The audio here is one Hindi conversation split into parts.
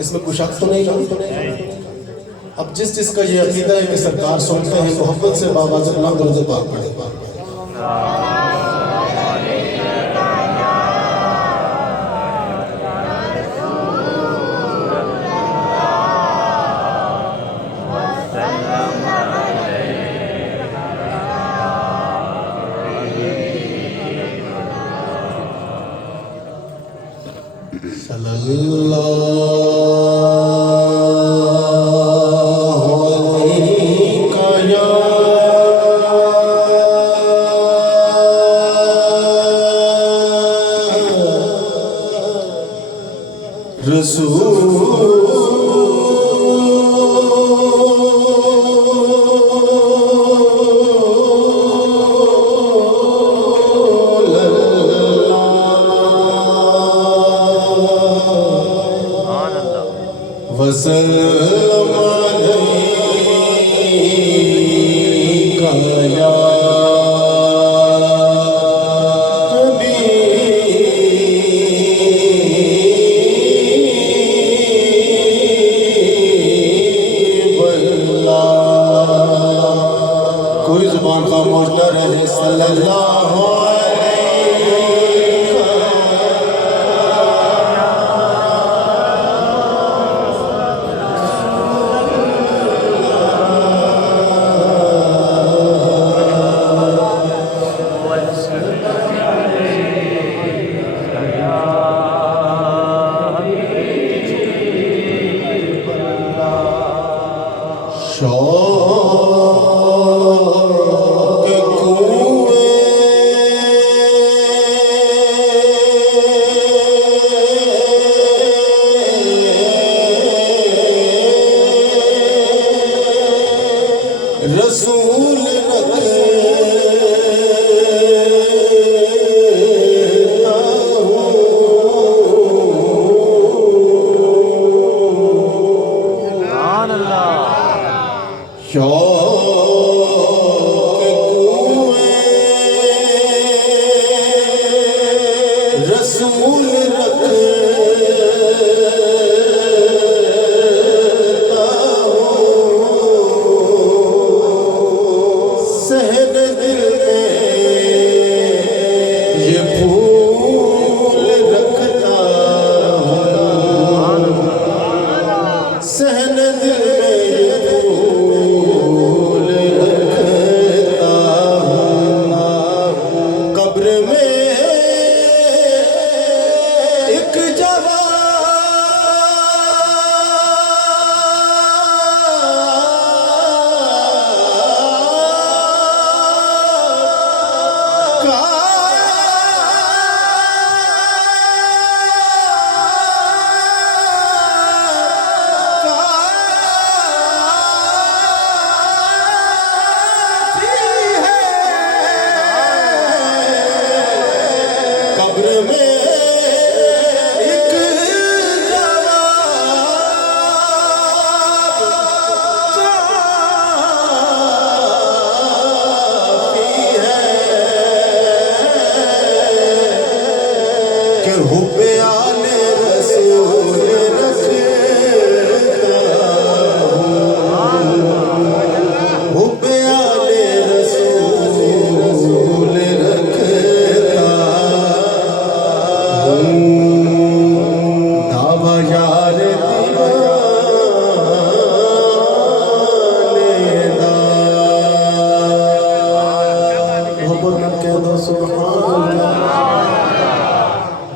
इसमें कुछ शक तो नहीं। अब जिसका ये अकीदा है कि सरकार सुनते हैं, मोहब्बत से बाबा जब नाम दरूद पाक पढ़े। कोई जुबान खामोश न रहे सल्लल्लाहु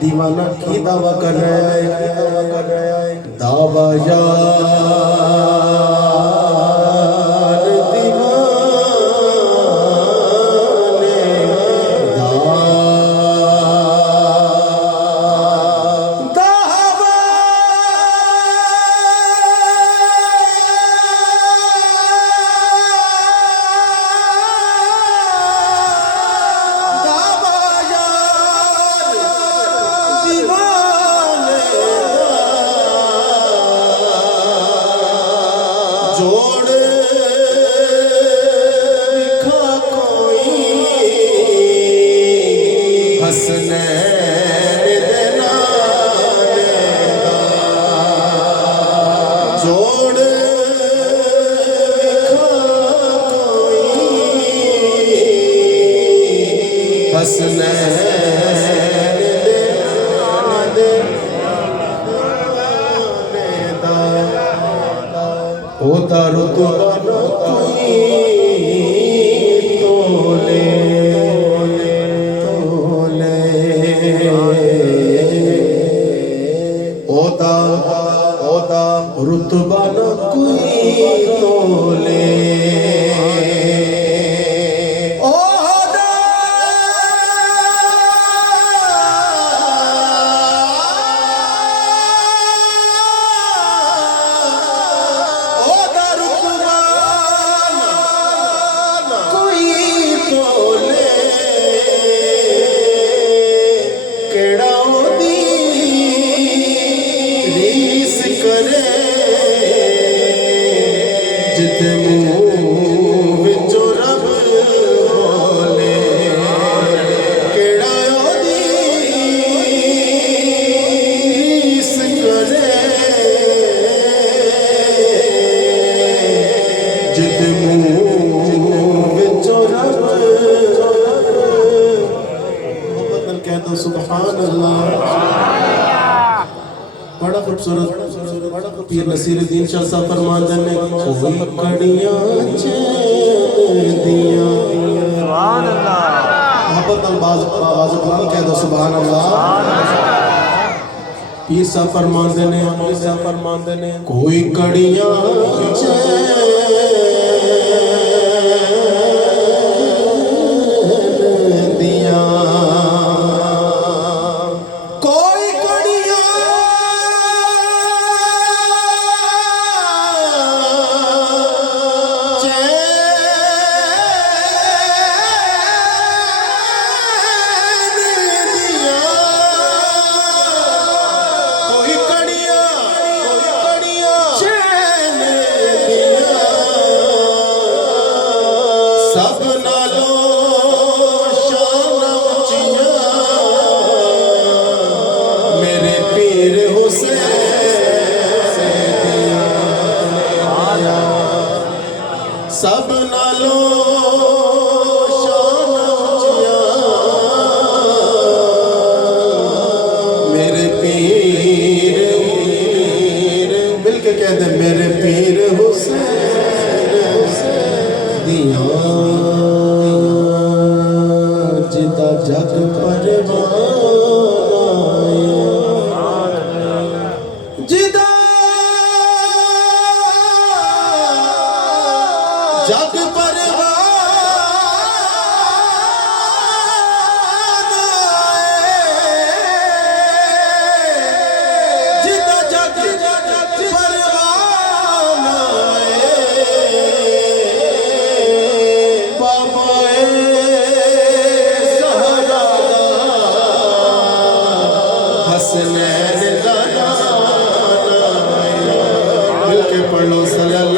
दीवाना की दावा कर रहे हैं, दावा यार दीवाने दावा होता रुतबा न कोई तोले होता रुतबा न कोई तोले बड़ा खूबसूरत पीर नसीरुद्दीन शाह साहब फरमाते हैं कोई कड़ियां दिया सुभान अल्लाह मोहब्बत अल्बाज आवाज बुलंद कह दो सुभान अल्लाह पीर साहब फरमाते हैं कोई कड़ियां सब नालों शान मेरे पीर मिलके कह दे मेरे पीर हुसैन दिया जिदा जग परवाना जिदा जग परवाना जिदा जग परवाना बाबा ज़हरा हसनैन दा नाना मिलके पढ़ लो सल्लल्लाहु